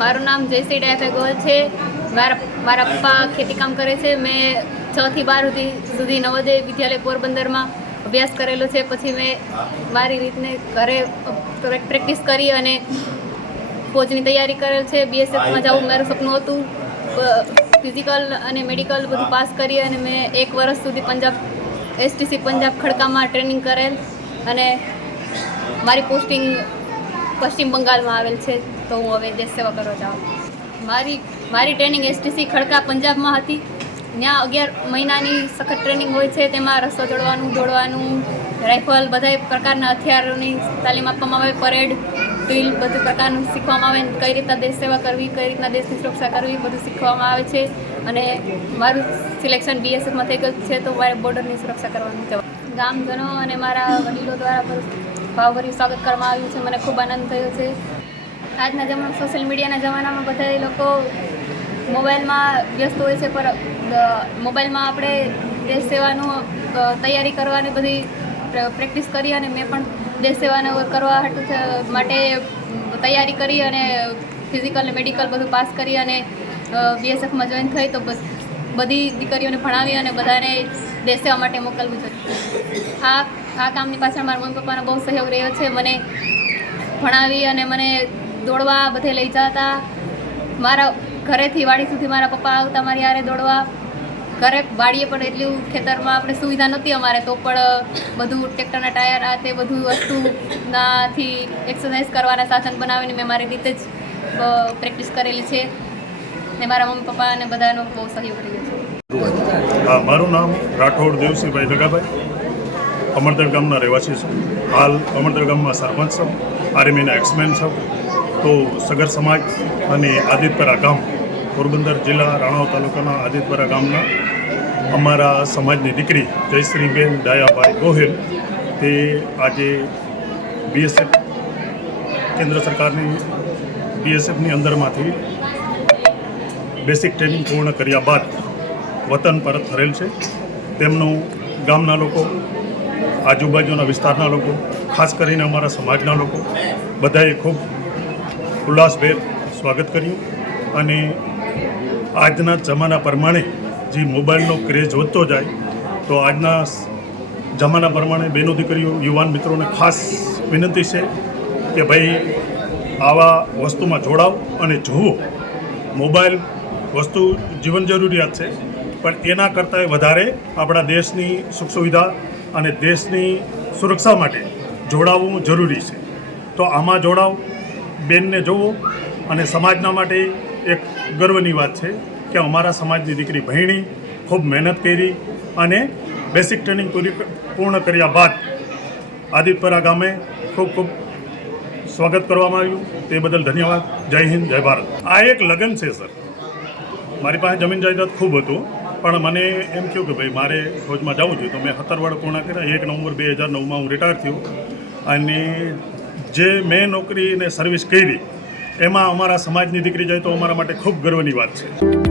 મારું નામ જયશ્રી ડાયફે ગોલ છે. મારા મારા પપ્પા ખેતીકામ કરે છે. મેં છ થી બાર સુધી સુધી નવોદય વિદ્યાલય પોરબંદરમાં અભ્યાસ કરેલો છે. પછી મેં મારી રીતને ઘરે પ્રેક્ટિસ કરી અને ફોજની તૈયારી કરેલ છે. બીએસએફમાં જવું મારું સપનું હતું. ફિઝિકલ અને મેડિકલ બધું પાસ કરી અને મેં એક વર્ષ સુધી પંજાબ એસટીસી પંજાબ ખડકામાં ટ્રેનિંગ કરેલ. અને મારી પોસ્ટિંગ પશ્ચિમ બંગાળમાં આવેલ છે, તો હું હવે દેશ સેવા કરવા જાઉં. મારી મારી ટ્રેનિંગ એસટીસી ખડકા પંજાબમાં હતી. ત્યાં અગિયાર મહિનાની સખત ટ્રેનિંગ હોય છે, તેમાં રસ્તો ચડવાનું દોડવાનું રાઇફલ બધા પ્રકારના હથિયારોની તાલીમ આપવામાં આવે, પરેડ ડ્રીલ બધું પ્રકારનું શીખવામાં આવે, કઈ રીતના દેશ સેવા કરવી, કઈ રીતના દેશની સુરક્ષા કરવી બધું શીખવામાં આવે છે. અને મારું સિલેક્શન બીએસએફમાં થઈ ગયું છે, તો મારે બોર્ડરની સુરક્ષા કરવાનું જવાબ ગામજનો અને મારા વડીલો દ્વારા ભાવભર્યું સ્વાગત કરવામાં આવ્યું છે. મને ખૂબ આનંદ થયો છે. આજના જમાના સોશિયલ મીડિયાના જમાનામાં બધા લોકો મોબાઈલમાં વ્યસ્ત હોય છે, પર મોબાઈલમાં આપણે દેશ સેવાનું તૈયારી કરવાની બધી પ્રેક્ટિસ કરી અને મેં પણ દેશ સેવાને કરવા માટે તૈયારી કરી અને ફિઝિકલ અને મેડિકલ બધું પાસ કરી અને બીએસએફમાં જોઈન થઈ તો બધી દીકરીઓને ભણાવી અને બધાને દેશ સેવા માટે મોકલવું છે. આ આ કામની પાછળ મારા મમ્મી પપ્પાનો બહુ સહયોગ રહ્યો છે. મને ભણાવી અને મને દોડવા બધે લઈ જતા. મારા ઘરેથી વાડી સુધી મારા પપ્પા આવતા, મારી હારે દોડવા. ઘરે વાડીએ પણ એટલું ખેતરમાં આપણે સુવિધા નહોતી અમારે, તો પણ બધું ટ્રેક્ટરના ટાયર, આ તે બધું વસ્તુનાથી એક્સરસાઇઝ કરવાના સાધન બનાવીને મેં મારી રીતે જ પ્રેક્ટિસ કરેલી છે. ને મારા મમ્મી પપ્પા અને બધાનો બહુ સહયોગ રહ્યો છે. મારું નામ રાઠોડ દેવસિંહભાઈ જગાભાઈ. અમરદેવ ગામના રહેવાસી છું. હાલ અમરદેવ ગામમાં સરપંચ છું, આર્મીના એક્સમેન છું. તો સગર સમાજ અને આદિતપરા ગામ, પોરબંદર જિલ્લા રાણાવ તાલુકાના આદિતપરા ગામના અમારા સમાજની દીકરી જયશ્રીબેન દયાભાઈ ગોહિલ, તે આજે બીએસએફ કેન્દ્ર સરકારની બીએસએફની અંદરમાંથી બેસિક ટ્રેનિંગ પૂર્ણ કર્યા બાદ વતન પરત ફરેલ છે. તેમનું ગામના લોકો આજુબાજુના વિસ્તારના લોકો, ખાસ કરીને અમારા સમાજના લોકો, બધાએ ખૂબ ઉલ્લાસભેર સ્વાગત કર્યું. અને આજના જમાના પ્રમાણે જે મોબાઈલનો ક્રેઝ વધતો જાય, તો આજના જમાના પ્રમાણે બહેનો દીકરીઓ, યુવાન મિત્રોને ખાસ વિનંતી છે કે ભાઈ આવા વસ્તુમાં જોડાવ અને જુઓ. મોબાઈલ વસ્તુ જીવન જરૂરિયાત છે, પણ એના કરતાંય વધારે આપણા દેશની સુખ સુવિધા અને દેશની સુરક્ષા માટે જોડાવવું જરૂરી છે. તો આમાં જોડાવ, બેનને જોવો અને સમાજના માટે એક ગર્વની વાત છે કે અમારા સમાજની દીકરી ભયણી ખૂબ મહેનત કરી અને બેસિક ટ્રેનિંગ પૂરી પૂર્ણ કર્યા બાદ આદિપરા ગામે ખૂબ ખૂબ સ્વાગત કરવામાં આવ્યું. તે બદલ ધન્યવાદ. જય હિન્દ, જય ભારત. આ એક લગ્ન છે, સર. મારી પાસે જમીન જાયદાદ ખૂબ હતું. પણ મને એમ થયું કે ભાઈ મારે ફોજમાં જવું જોઈએ તો મેં સત્તર પૂર્ણ કર્યા. એક નવેમ્બર બે હજાર નવમાં હું રિટાયર થયો. અને જે મેં નોકરી અને સર્વિસ કરી, એમાં અમારા સમાજની દીકરી જાય તો અમારા માટે ખૂબ ગર્વની વાત છે.